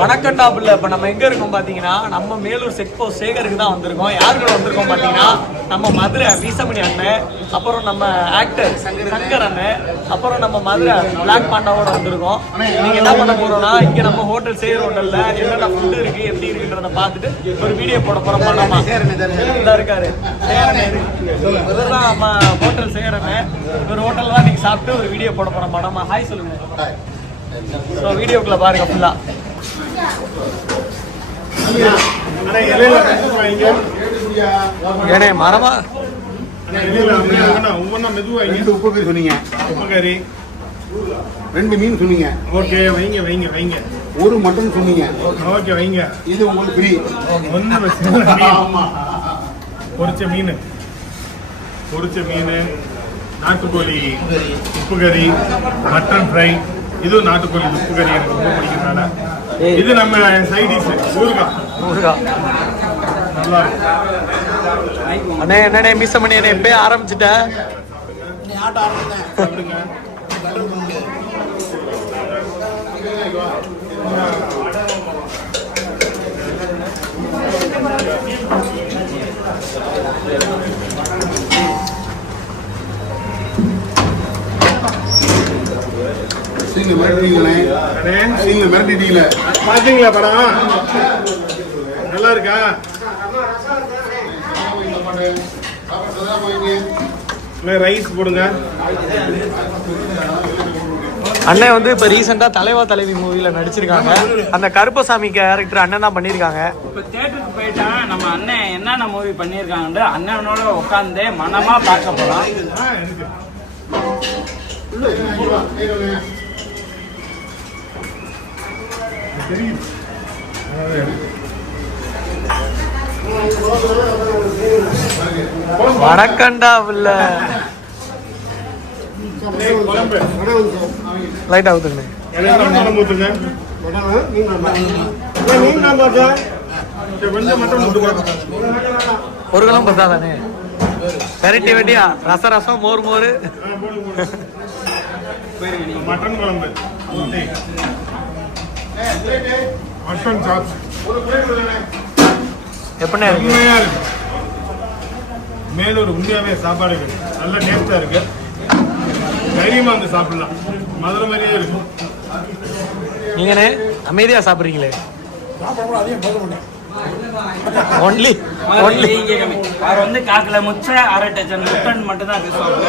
வணக்கண்டாப்புல இப்போ நம்ம எங்கே இருக்கோம் பார்த்தீங்கன்னா நம்ம மேலூர் செக் போஸ்ட் சேகருக்கு தான் வந்திருக்கோம். யார் கூட வந்திருக்கோம் பார்த்தீங்கன்னா நம்ம மதுரை வீசமணி அண்ணன், அப்புறம் நம்ம ஆக்டர் சங்கர் அண்ணன், அப்புறம் நம்ம மதுரை பிளாக் பாண்டாவோட வந்திருக்கோம். நீங்கள் என்ன பண்ண போகிறோம்னா இங்கே நம்ம ஹோட்டல் சேகர் ஹோட்டலில் என்னென்ன ஃபுட்டு இருக்குது எப்படி இருக்குன்றதை பார்த்துட்டு ஒரு வீடியோ போட போகிறோம். பண்ணாமா இதாக இருக்காரு இவர் தான் நம்ம ஹோட்டல் சேகர் அண்ணன். ஒரு ஹோட்டலில் தான் நீங்கள் சாப்பிட்டு ஒரு வீடியோ போட போகிறோம். பண்ணாமா ஹாய் சொல்லுங்கள். ஸோ வீடியோக்குள்ள பாருங்க ஃபுல்லா. ஏனே மரமா உப்பு கறி சொன்னீங்க, உப்பு கறி 2 மீன் சொன்னீங்க. ஓகே வைங்க வைங்க வைங்க. ஒரு மட்டன் சொன்னீங்க. ஓகே வைங்க. இது உங்களுக்கு ஃப்ரீ. ஒண்ணு பிரச்சனை. ஆமா. பொரிச்ச மீன், நாட்டுக்கோழி உப்பு கறி, மட்டன் ஃப்ரை. இது நாட்டுக்கோழி உப்பு கறி எனக்கு ரொம்ப பிடிக்கிறதுனால இது நம்ம சைட் டிஷ் ஊறுகாய் நல்லா இருக்கும். அண்ணே என்னடே மிஸ் பண்ணி எப்பயே ஆரம்பிச்சுட்ட மிரட்டிட்டீங்களே பாத்தீங்களா படம் நல்லா இருக்கா? ரைஸ் போடுங்க. அண்ணன் வந்து இப்போ ரீசெண்டாக தலைவா தலைவி மூவியில் நடிச்சிருக்காங்க. அந்த கருப்பசாமி கேரக்டர் அண்ணன் தான் பண்ணியிருக்காங்க. இப்போ தேட்டருக்கு போயிட்டா நம்ம அண்ணன் என்னென்ன மூவி பண்ணியிருக்காங்கன்னு அண்ணனோட உட்காந்து மனமாக பார்க்க போகிறோம். வணக்கண்டா உள்ள லைட் ஆகுதுங்க. ஒரு கிளம்பு பத்தாதானே வெரைட்டி வெட்டியா ரசம் மோர் மட்டன் குழம்பு, மட்டன் சாப்ஸ் எப்படின்னா இருக்கு? மேலூர் உண்மையாவே சாப்பாடு நல்ல டேஸ்டா இருக்கு. தைரியமா வந்து சாப்பிடலாம். மதுரை மாதிரியே இருக்கும். நீங்கனே அமைதியா சாப்பிடுறீங்களே. ஒன்லி அவர் வந்து காக்கில் முச்சை 1/2 டஜன் மட்டன் மட்டும் தான் பேசுவாங்க.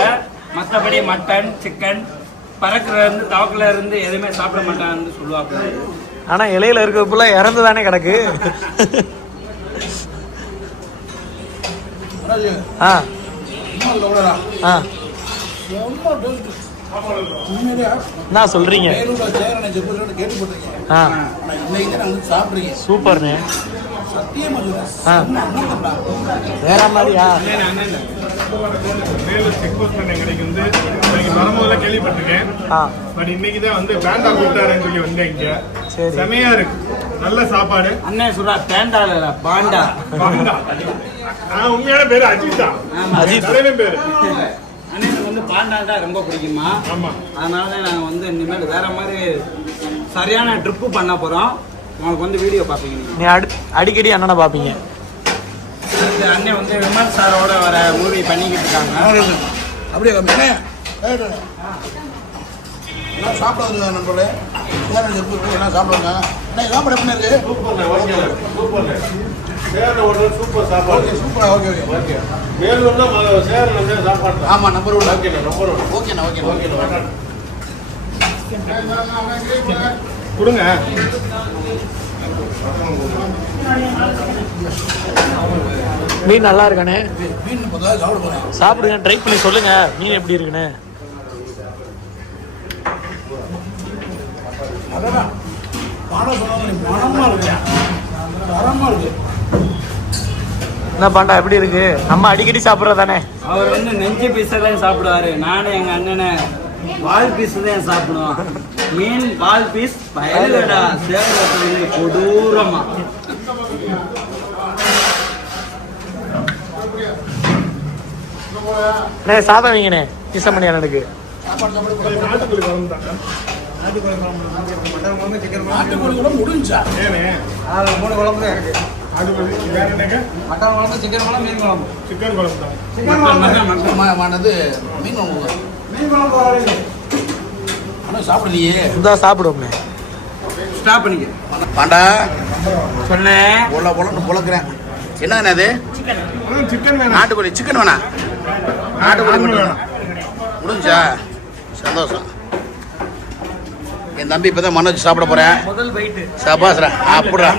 மற்றபடி மட்டன் சிக்கன் பறக்குல இருந்து தவக்கில இருந்து எதுவுமே சாப்பிட மாட்டான்னு சொல்லுவாங்க. ஆனா இலையில இருக்கிறப்பல இறந்து தானே கிடக்கு. என்ன சொல்றீங்க? சூப்பர்ண்ணே. வேற மாதிரியா? கேள்விப்பட்டிருக்கேன். பட் இன்னைக்கு தான் வந்து பேண்டா கூப்பிட்டாருன்னு சொல்லி வந்தேன். இங்க செமையா இருக்கு, நல்ல சாப்பாடு. அண்ணன் சொல்றா பேண்டா இல்ல பாண்டா. உண்மையான பேரு அஜித் தான். அஜித் பேரு. அண்ணனுக்கு வந்து பாண்டா தான் ரொம்ப பிடிக்குமா. ஆமா, அதனால நாங்க வந்து இனிமேல் வேற மாதிரி சரியான ட்ரிப்பு பண்ண போறோம். உங்களுக்கு வந்து வீடியோ பாப்பீங்க. நீ அடிக்கடி அண்ணனை பாப்பீங்க. அண்ணன் வந்து விமல் சாரோட வர மூவி பண்ணிக்கிட்டு இருக்காங்க. அப்படியே சாப்பிடாது நண்பர்களே. எல்லாம் சாப்பிடுவாங்க. சாப்பாடு எப்படி இருக்கு? சூப்பர் சாப்பாடு. சூப்பர். Okay okay okay. மேலூர்ல சேரன் சாப்பாடு. ஆமா, நம்பர் 1. Okay number 1. ஓகேண்ணா ஓகே. கொடுங்க. மீன் நல்லா இருக்கானே. மீன் சாப்பிட போறேன். சாப்பிடுங்க, ட்ரை பண்ணி சொல்லுங்க மீன் எப்படி இருக்குன்னு. அதான் மனமா இருக்கு, தரமா இருக்கு. என்ன பாண்டா எப்படி இருக்கு? நம்ம அடிக்கடி சாப்பிட்றதானே. அவர் வந்து நெஞ்சு பீஸ் தான் சாப்பிடுவாரு. நானும் எங்க அண்ணனை வால் பீஸ் தான் சாப்பிடுவோம். மீன் வால் பீஸ் பயலடா சேவரத்துல கொடூரமா. சாதம் வைங்கண்ணே. கிசமணி அண்ணனுக்கு நாட்டுக்கோழி கூட முடிஞ்சா ஏனே அது 3 குழம்பு தான் இருக்கு. நாட்டுக்கோழி வேற என்னங்க? மட்டன் குழம்பு, சிக்கன் குழம்பு, மீன் குழம்பு. சிக்கன் குழம்பு தான். மட்டது மீன் குழம்பு ஆனால் சாப்பிடலையே. இந்த சாப்பிடுவோமே. ஸ்டாப் பண்ணிக்க. பாண்டா சொன்னேன். பொலன்னு பொழக்கிறேன். என்னண்ணே அது? அதான் சிக்கன் வேணாம். நாட்டுக்கோழி சிக்கன் வேணா? நாட்டுக்கோழி நார்மல் மட்டும் வேணாம். முடிஞ்சா சந்தோஷம். என் தம்பி இப்பதான் மனோஜ் சாப்பிட போறேன். முதல் பைட்டு சபாஸ்ரா அப்படிடா.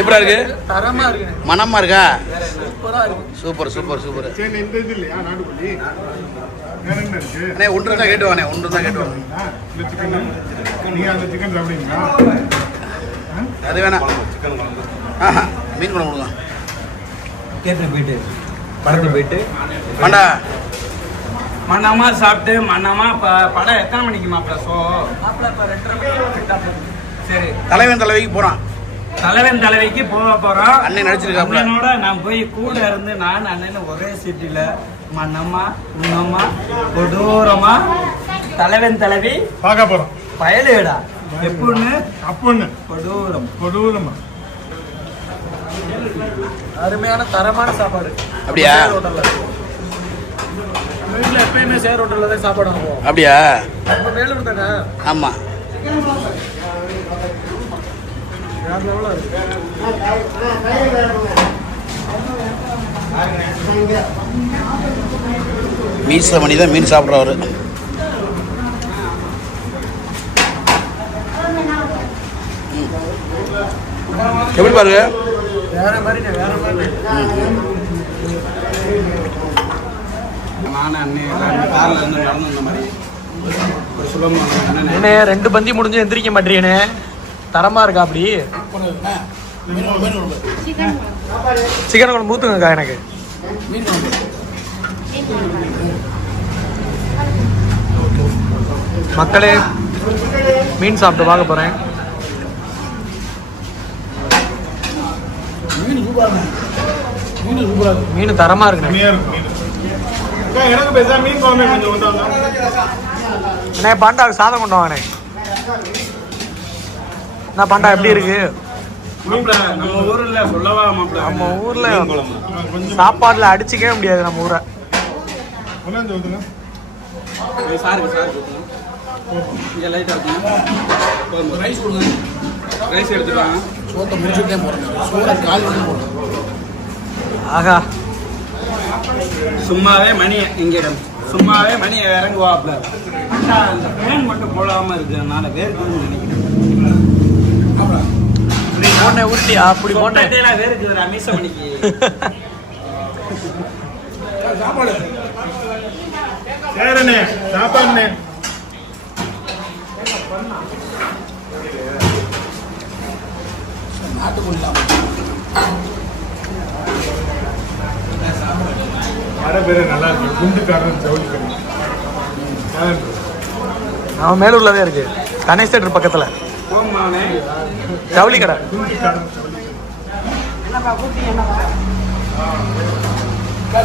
எப்படா இருக்கு? தரமா இருக்கு. மனமா இருக்கா? சூப்பரா இருக்கு. Super super super. சரி இந்த இது இல்லையா நாட்டுக்கோழி? வேற என்ன இருக்கு? அண்ணே ஒன்று தான் கேட்டுவானே, ஒன்று தான் கேட்டுவாங்க. இந்த சிக்கன் நீங்க அந்த சிக்கன் சாப்பிடுவீங்களா? அது வேணாம். ஆஹா மீன் குழம்பு கொடுங்க. கேட்டு போயிட்டு படத்துக்கு போயிட்டு பாண்டா மன்னமா சாப்பிட்டு மன்னமா படம் எத்தனை மணிக்கு மாப்பிள்ள ஷோ? மாப்பிள்ள இப்ப 2:30 சரி, தலைவன் தலைவிக்கு போறான். தலைவன் தலைவிக்கு போறோம். அண்ணன் நடிச்சிருக்காப்புல. அண்ணனோட நான் போய் கூட இருந்து நான் அண்ணன் ஒரே சீட்டில மன்னம்மா உன்னம்மா கொடூரமா தலைவன் தலைவி பார்க்க போறோம். பயலேடா எப்படின்னு அப்பொண்ணு கொடூரம். கொடூரமா. அருமையான தரமான சாப்பாடு. அப்படியா? சேர் ஹோட்டல்ல. நம்ம வீட்டுல எப்பயுமே சேர் ஹோட்டல்ல தான் சாப்பாடு வாங்குவோம். அப்படியா? நம்ம வேலூர் தானே. ஆமா. வேற லெவலா இருக்கு. மீச மணி தான் மீன் சாப்பிட்றவரு. எப்படி பாருங்க? வேற மாதிரி வேற மாதிரி. நானும் அண்ணன் கார்ல இருந்து நடந்து வந்த மாதிரி ஒரு சுலபமான அண்ணன். என்ன 2 பந்தி முடிஞ்சு எந்திரிக்க மாட்டீங்கன்னு. தரமா இருக்கா அப்படி? சிக்கன் குழம்பு ஊத்துங்கக்கா எனக்கு. மக்களே மீன் சாப்பிட்டு பார்க்க போறேன். மீன் தரமா இருக்குண்ணே. கம்மியா இருக்கும் மீன். அக்கா, எனக்கு பேசா மீன் குழம்பு கொஞ்சம் கொண்டு வந்தா. அண்ணே பாண்டாவுக்கு சாதம் கொண்டு வாங்கண்ணே. என்ன பாண்டா எப்படி இருக்கு? மாப்பிள்ள நம்ம ஊர்ல சொல்லவா மாப்பிள்ள? நம்ம ஊர்ல கொஞ்சம் சாப்பாடுல அடிச்சுக்கவே முடியாது நம்ம ஊரை. கொண்டாந்து ஊத்துங்க. சாருக்கு இங்கே லைட்டாக இருக்குங்க. ரைஸ் கொடுங்க. ரைஸ் எடுத்துட்டு வாங்க. சோத்தை முடிச்சுட்டே போறேன். சோறை கால் வந்து போடுறேன். ஆகா சும்மாவே மணி இறங்குவாப்ல. அந்த ஃபேன் மட்டும் போடாம இருக்கிறதுனால வேர்க்குதுன்னு நினைக்கிறேன். இப்படி போட்டேன் உருட்டியா அப்படி போட்டேன். வேர்க்குதுடா மீச மணிக்கு. சாப்பாடு சரிண்ணே, சாப்பாடுண்ணே. நாட்டுக்கோழி கடை பேரு நல்லா இருக்கு. குண்டுக்காரன் ஜவுளி கடை. நல்லா இருக்கு. நம்ம மேலூர்ல தான் இருக்கு. கணேஷ் தேட்டர் பக்கத்துல போமானே ஜவுளி கடை. குண்டுக்காரன் ஜவுளி கடை.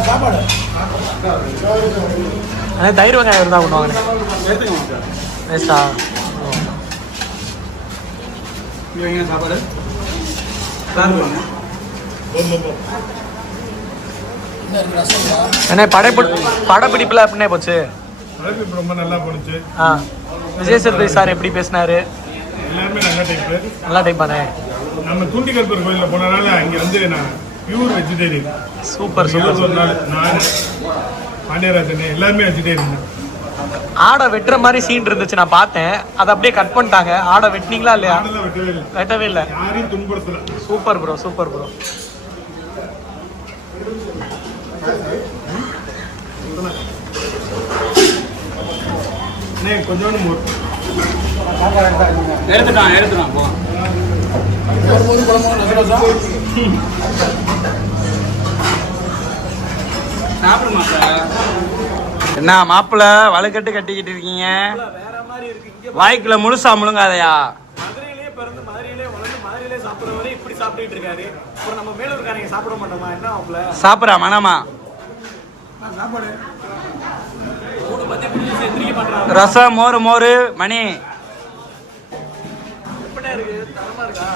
சாப்பாடு அண்ணே தயிர் வெங்காயம் இருந்தா கொண்டு வாங்கண்ணே. எடுத்துக்கோங்க. வேஸ்டா? இவங்க சாப்பாடு சாப்பிடுவாங்க. என்ன இருக்கு? ரசங்களா? அண்ணே படப்பிடிப்புல அப்படின்னே போச்சு. பழப்பு ரொம்ப நல்லா போனுச்சு. விஜய் சேதுபதி சார் எப்படி பேசினாரு? எல்லாருமே நல்ல டைப்பு. நல்லா டைப்பானே. நம்ம துண்டிகற்பூர் கோயிலில் போனனால இங்கே வந்து நான் பியூர் வெஜிடேரியன். Super super. ஒரு நாள் நான் பாண்டியராஜன் எல்லாருமே வெஜிடேரியன். ஆடை வெட்டுற மாதிரி சீன் இருந்துச்சு, நான் பார்த்தேன். அதை அப்படியே கட் பண்ணிட்டாங்க. ஆடை வெட்டினீங்களா இல்லையா? ஆடெல்லாம் வெட்டவே இல்லை. வெட்டவே இல்லை. யாரையும் துன்புறுத்தல. Super bro super bro. கொஞ்சோண்டு எடுத்துட்டான் போ. ஒரு குழம்பு ரசம். சாப்பிட மாட்டேன். என்ன மாப்பிள்ள வலுக்கட்டு கட்டிக்கிட்டு இருக்கீங்க? வாய்க்குள்ள முழுசா முழுங்காதையா? மதுரையிலே பிறந்து மதுரையிலே வளர்ந்து மதுரையிலே சாப்பிடுறவரை இப்படி சாப்பிட்டுட்டு இருக்காரு. அப்புறம் நம்ம மேலூர்காரங்க சாப்பிட மாட்டோமா? என்ன மாப்பிள்ள சாப்பிட்றா மனமா? சாப்பாடு பத்தி புரிஞ்சு எந்திரிக்க பண்றாங்க. ரசம் மோர் மோர் மணி எப்படியா இருக்கு? தரமா இருக்கா?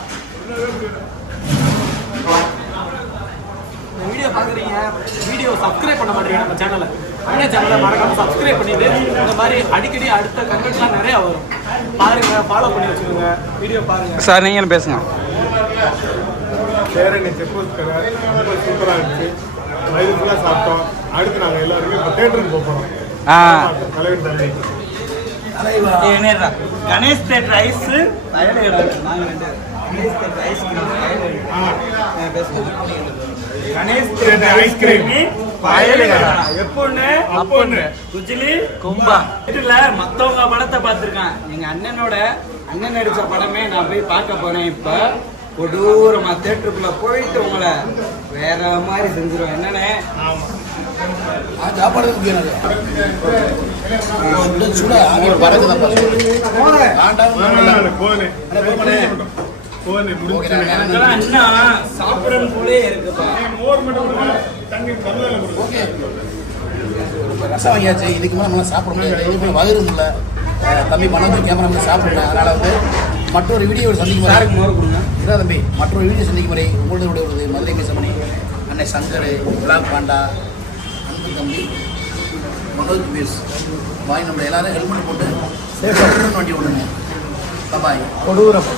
இந்த வீடியோ பாக்குறீங்க, வீடியோ சப்ஸ்கிரைப் பண்ண மாட்டீங்க நம்ம சேனலை. அண்ணே சேனலை மறக்காம சப்ஸ்கிரைப் பண்ணிட்டு இந்த மாதிரி அடிக்கடி அடுத்த கண்டென்ட்லாம் நிறைய வரும். பாருங்க, ஃபாலோ பண்ணி வச்சுக்கோங்க. வீடியோ பாருங்க. சார் நீங்களும் பேசுங்க. சேரணி செக் போஸ்ட் கடை ரொம்ப சூப்பராக இருந்துச்சு. வயிறு ஃபுல்லாக சாப்பிட்டோம். அடுத்து நாங்கள் எல்லாருமே இப்போ தேட்டருக்கு போகிறோம். தலைவன் தம்பி Ganesh theatre ice Ganesh theatre ice cream எப்பொண்ணு குஜிலி கும்பா இதுல மத்தவங்க படத்தை பார்த்திருக்கேன். எங்க அண்ணன் நடிச்ச படமே நான் போய் பார்க்க போறேன். இப்ப கொடூரமா தேட்டருக்குள்ள போயிட்டு உங்களை வேற மாதிரி செஞ்சிருவேன். என்னன்னு சாப்பாடு முக்கியம் சுட அவங்க வரதுதான் அண்ணா சாப்பிடணும் போலே இருக்குப்பா. ஓகே ரசம் வாங்கியாச்சு. இதுக்கு மேலே நம்மளால் சாப்பிட முடியாது. இதுக்கு மேலே வயிறு இல்லை. தம்பி மனோஜ் கேமரா வந்து சாப்பிடுறேன். அதனால் வந்து மற்றொரு வீடியோ சந்திக்கும் யாருக்கு மோர் கொடுங்க. இதான் தம்பி மற்றொரு வீடியோ சந்திக்கும் முறை உங்களோட விடுவது மதுரை மீசமணி, அண்ணன் சங்கர், பிளாக் பாண்டா, அன்பு தம்பி மனோஜ் பீஸ் வாங்கி நம்ம எல்லாரும் ஹெல்மெட் போட்டு சேஃபாக வண்டி விடுங்க. பாய். கொடூரம்.